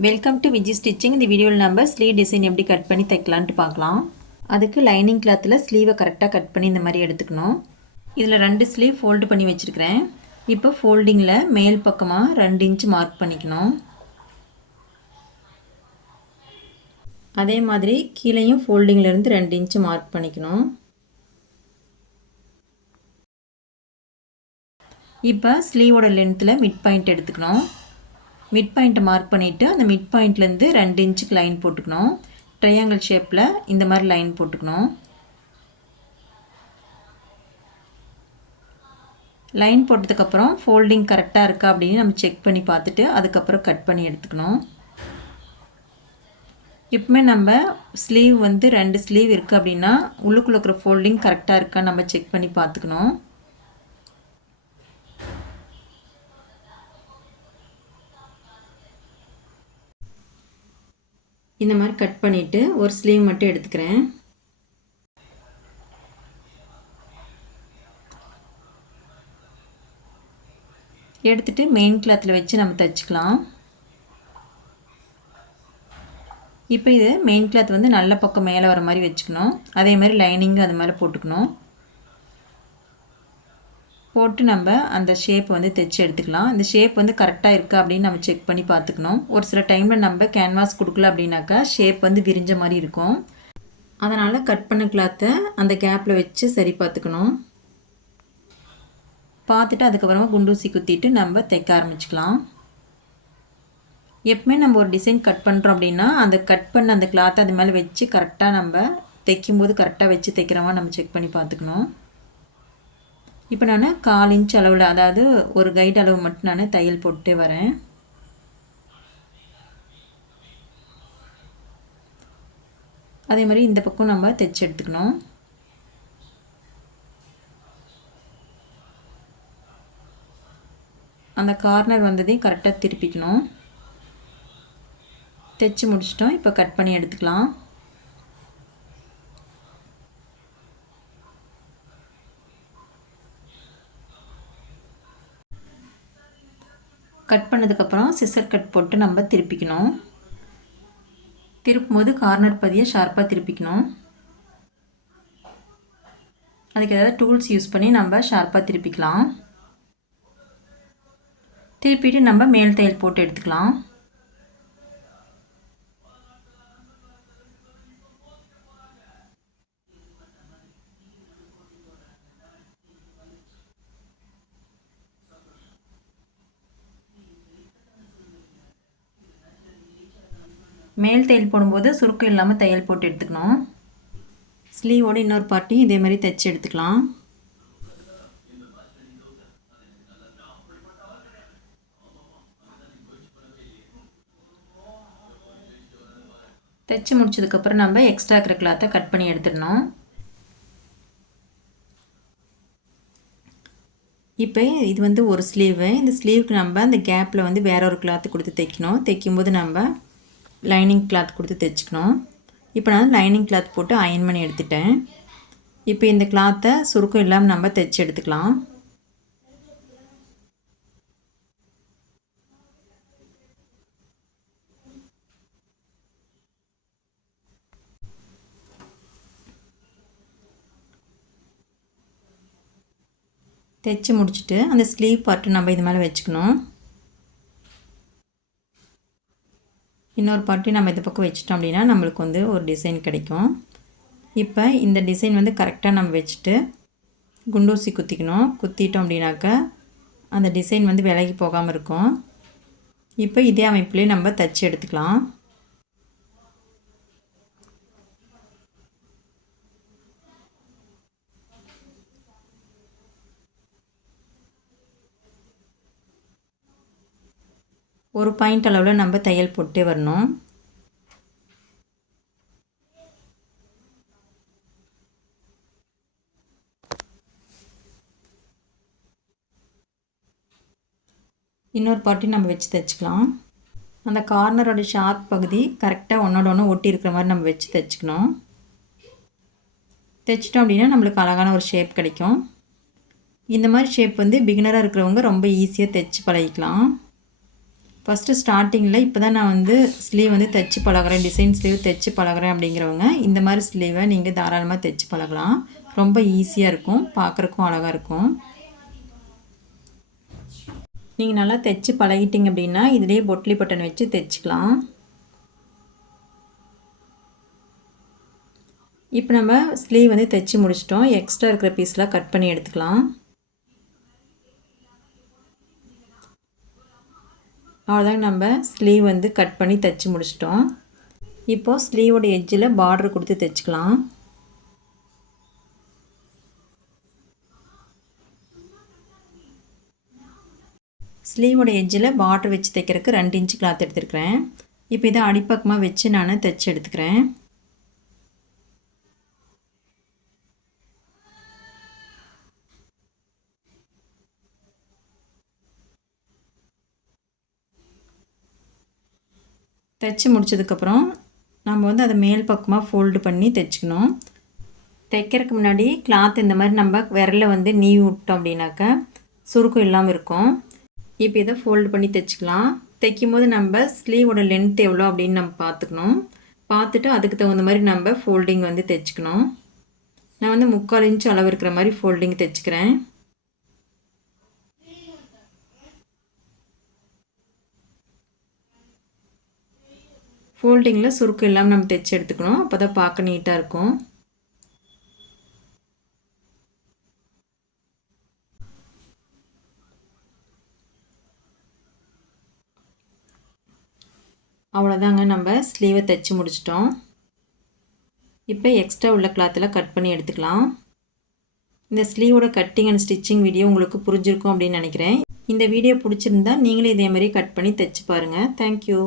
Welcome to Viji stitching. இந்த வீடியோவில் நம்ம ஸ்லீவ் டிசைன் எப்படி கட் பண்ணி தைக்கலான்ட்டு பார்க்கலாம். அதுக்கு லைனிங் கிளாத்தில் ஸ்லீவை கரெக்டாக கட் பண்ணி இந்த மாதிரி எடுத்துக்கணும். இதில் 2 ஸ்லீவ் ஃபோல்டு பண்ணி வச்சுருக்கிறேன். இப்போ ஃபோல்டிங்கில் மேல் பக்கமாக 2 இன்ச் மார்க் பண்ணிக்கணும். அதே மாதிரி கீழேயும் ஃபோல்டிங்கிலேருந்து 2 இன்ச் மார்க் பண்ணிக்கணும். இப்போ ஸ்லீவோட லென்த்தில் மிட் பாயிண்ட் எடுத்துக்கணும். மிட் பாயிண்ட்டை மார்க் பண்ணிவிட்டு அந்த மிட் பாயிண்ட்லேருந்து 2 இன்ச்சுக்கு லைன் போட்டுக்கணும். ட்ரையாங்கிள் ஷேப்பில் இந்த மாதிரி லைன் போட்டுக்கணும். லைன் போட்டதுக்கப்புறம் ஃபோல்டிங் கரெக்டாக இருக்கா அப்படின்னு நம்ம செக் பண்ணி பார்த்துட்டு அதுக்கப்புறம் கட் பண்ணி எடுத்துக்கணும். இப்போமே நம்ம ஸ்லீவ் 2 ஸ்லீவ் இருக்குது அப்படின்னா உள்ளுக்குள்ளே இருக்கிற ஃபோல்டிங் கரெக்டாக இருக்கா நம்ம செக் பண்ணி பார்த்துக்கணும். இந்த மாதிரி கட் பண்ணிவிட்டு ஒரு ஸ்லீவ் மட்டும் எடுத்துக்கிறேன். எடுத்துகிட்டு மெயின் கிளாத்தில் வச்சு நம்ம தைச்சிக்கலாம். இப்போ இது மெயின் கிளாத் நல்ல பக்கம் மேலே வர மாதிரி வச்சுக்கணும். அதே மாதிரி லைனிங்கு அது மேலே போட்டுக்கணும். போட்டு நம்ம அந்த ஷேப் தைச்சி எடுத்துக்கலாம். இந்த ஷேப் கரெக்டாக இருக்கா அப்படின்னு நம்ம செக் பண்ணி பார்த்துக்கணும். ஒரு சில டைமில் நம்ம கேன்வாஸ் கொடுக்கல அப்படின்னாக்கா ஷேப் விரிஞ்ச மாதிரி இருக்கும். அதனால் கட் பண்ண கிளாத்தை அந்த கேப்பில் வச்சு சரி பார்த்துக்கணும். பார்த்துட்டு அதுக்கப்புறமா குண்டூசி குத்திட்டு நம்ம தைக்க ஆரம்பிச்சுக்கலாம். எப்பவுமே நம்ம ஒரு டிசைன் கட் பண்ணுறோம் அப்படின்னா அந்த கட் பண்ண அந்த கிளாத்தை அது மேலே வச்சு கரெக்டாக நம்ம தைக்கும்போது கரெக்டாக வச்சு தைக்கிறோமா நம்ம செக் பண்ணி பார்த்துக்கணும். இப்போ நான் 1/4 இன்ச் அளவில், அதாவது ஒரு கைட் அளவு மட்டும் நான் தையல் போட்டு வரேன். அதே மாதிரி இந்த பக்கம் நம்ம தைச்சி எடுத்துக்கணும். அந்த கார்னர் வந்ததையும் கரெக்டாக திருப்பிக்கணும். தைச்சி முடிச்சிட்டோம். இப்போ கட் பண்ணி எடுத்துக்கலாம். கட் பண்ணதுக்கப்புறம் சிசர் கட் போட்டு நம்ம திருப்பிக்கணும். திருப்பும் போது கார்னர் பதியை ஷார்ப்பாக திருப்பிக்கணும். அதுக்கு ஏதாவது டூல்ஸ் யூஸ் பண்ணி நம்ம ஷார்ப்பாக திருப்பிக்கலாம். திருப்பிட்டு நம்ம மேல் தையல் போட்டு எடுத்துக்கலாம். மேல் தையல் போடும்போது சுருக்கம் இல்லாமல் தையல் போட்டு எடுத்துக்கணும். ஸ்லீவோட இன்னொரு பார்ட்டியும் இதே மாதிரி தைச்சி எடுத்துக்கலாம். தைச்சி முடிச்சதுக்கப்புறம் நம்ம எக்ஸ்ட்ரா இருக்கிற கிளாத்தை கட் பண்ணி எடுத்துடணும். இப்போ இது ஒரு ஸ்லீவு. இந்த ஸ்லீவுக்கு நம்ம அந்த கேப்பில் வேற ஒரு கிளாத்து கொடுத்து தைக்கணும். தைக்கும்போது நம்ம லைனிங் கிளாத் கொடுத்து தைச்சிக்கணும். இப்போ நான் லைனிங் கிளாத் போட்டு அயன் பண்ணி எடுத்துட்டேன். இப்போ இந்த கிளாத்தை சுருக்கம் இல்லாமல் நம்ம தைச்சி எடுத்துக்கலாம். தைச்சி முடிச்சுட்டு அந்த ஸ்லீவ் பார்ட்டு நம்ம இது மேலே வச்சுக்கணும். இன்னொரு பார்ட்டி நம்ம இது பக்கம் வச்சிட்டோம் அப்படின்னா நம்மளுக்கு ஒரு டிசைன் கிடைக்கும். இப்போ இந்த டிசைன் கரெக்டாக நம்ம வச்சுட்டு குண்டூசி குத்திக்கணும். குத்திட்டோம் அப்படின்னாக்கா அந்த டிசைன் விலகி போகாமல் இருக்கும். இப்போ இதே அமைப்புலேயே நம்ம தைச்சி எடுத்துக்கலாம். ஒரு பாயிண்ட் அளவில் நம்ம தையல் போட்டே வரணும். இன்னொரு பார்ட்டி நம்ம வச்சு தைச்சிக்கலாம். அந்த கார்னரோட ஷார்ப் பகுதி கரெக்டாக ஒன்றோட ஒன்று ஒட்டி இருக்கிற மாதிரி நம்ம வச்சு தைச்சிக்கணும். தைச்சிட்டோம் அப்படின்னா நம்மளுக்கு அழகான ஒரு ஷேப் கிடைக்கும். இந்த மாதிரி ஷேப் பிகினராக இருக்கிறவங்க ரொம்ப ஈஸியாக தைச்சி பழகிக்கலாம். ஃபஸ்ட்டு ஸ்டார்டிங்கில் இப்போ தான் நான் வந்து ஸ்லீவ் வந்து தைச்சி பழகிறேன், டிசைன் ஸ்லீவ் தைச்சி பழகிறேன் அப்படிங்கிறவங்க இந்த மாதிரி ஸ்லீவை நீங்கள் தாராளமாக தைச்சி பழகலாம். ரொம்ப ஈஸியாக இருக்கும், பார்க்குறக்கும் அழகாக இருக்கும். நீங்கள் நல்லா தைச்சி பழகிட்டிங்க அப்படின்னா இதிலேயே பொட்லி பட்டன் வச்சு தைச்சிக்கலாம். இப்போ நம்ம ஸ்லீவ் வந்து தைச்சி முடிச்சிட்டோம். எக்ஸ்ட்ரா இருக்கிற பீஸ்லாம் கட் பண்ணி எடுத்துக்கலாம். அவ்வளோதாங்க, நம்ம ஸ்லீவ் வந்து கட் பண்ணி தைச்சி முடிச்சிட்டோம். இப்போது ஸ்லீவோட எட்ஜில் பார்டர் கொடுத்து தைச்சிக்கலாம். ஸ்லீவோட எட்ஜில் பார்டர் வச்சு தைக்கிறதுக்கு 2 இன்ச்சு கிளாத் எடுத்துருக்கிறேன். இப்போ இதை அடிப்பக்கமாக வச்சு நான் தைச்சி எடுத்துக்கிறேன். தைச்சி முடிச்சதுக்கப்புறம் நம்ம வந்து அதை மேல் பக்கமாக ஃபோல்டு பண்ணி தைச்சிக்கணும். தைக்கிறதுக்கு முன்னாடி கிளாத் இந்த மாதிரி நம்ம விரலில் வந்து நீவி விட்டோம் அப்படின்னாக்கா சுருக்கம் இல்லாமல் இருக்கும். இப்போ இதை ஃபோல்டு பண்ணி தைச்சிக்கலாம். தைக்கும் போது நம்ம ஸ்லீவோட லென்த் எவ்வளோ அப்படின்னு நம்ம பார்த்துக்கணும். பார்த்துட்டு அதுக்கு தகுந்த மாதிரி நம்ம ஃபோல்டிங் வந்து தைச்சிக்கணும். நான் வந்து 3/4 இன்ச்சு அளவு இருக்கிற மாதிரி ஃபோல்டிங் தைச்சிக்கிறேன். ஃபோல்டிங்கில் சுருக்கம் இல்லாமல் நம்ம தைச்சி எடுத்துக்கணும். அப்போ தான் பார்க்க நீட்டாக இருக்கும். அவ்வளோதாங்க, நம்ம ஸ்லீவை தைச்சி முடிச்சிட்டோம். இப்போ எக்ஸ்ட்ரா உள்ள கிளாத்தில் கட் பண்ணி எடுத்துக்கலாம். இந்த ஸ்லீவோட கட்டிங் அண்ட் ஸ்டிச்சிங் வீடியோ உங்களுக்கு புரிஞ்சிருக்கும் அப்படின்னு நினைக்கிறேன். இந்த வீடியோ பிடிச்சிருந்தா நீங்களே இதே மாதிரி கட் பண்ணி தைச்சி பாருங்கள். தேங்க்யூ.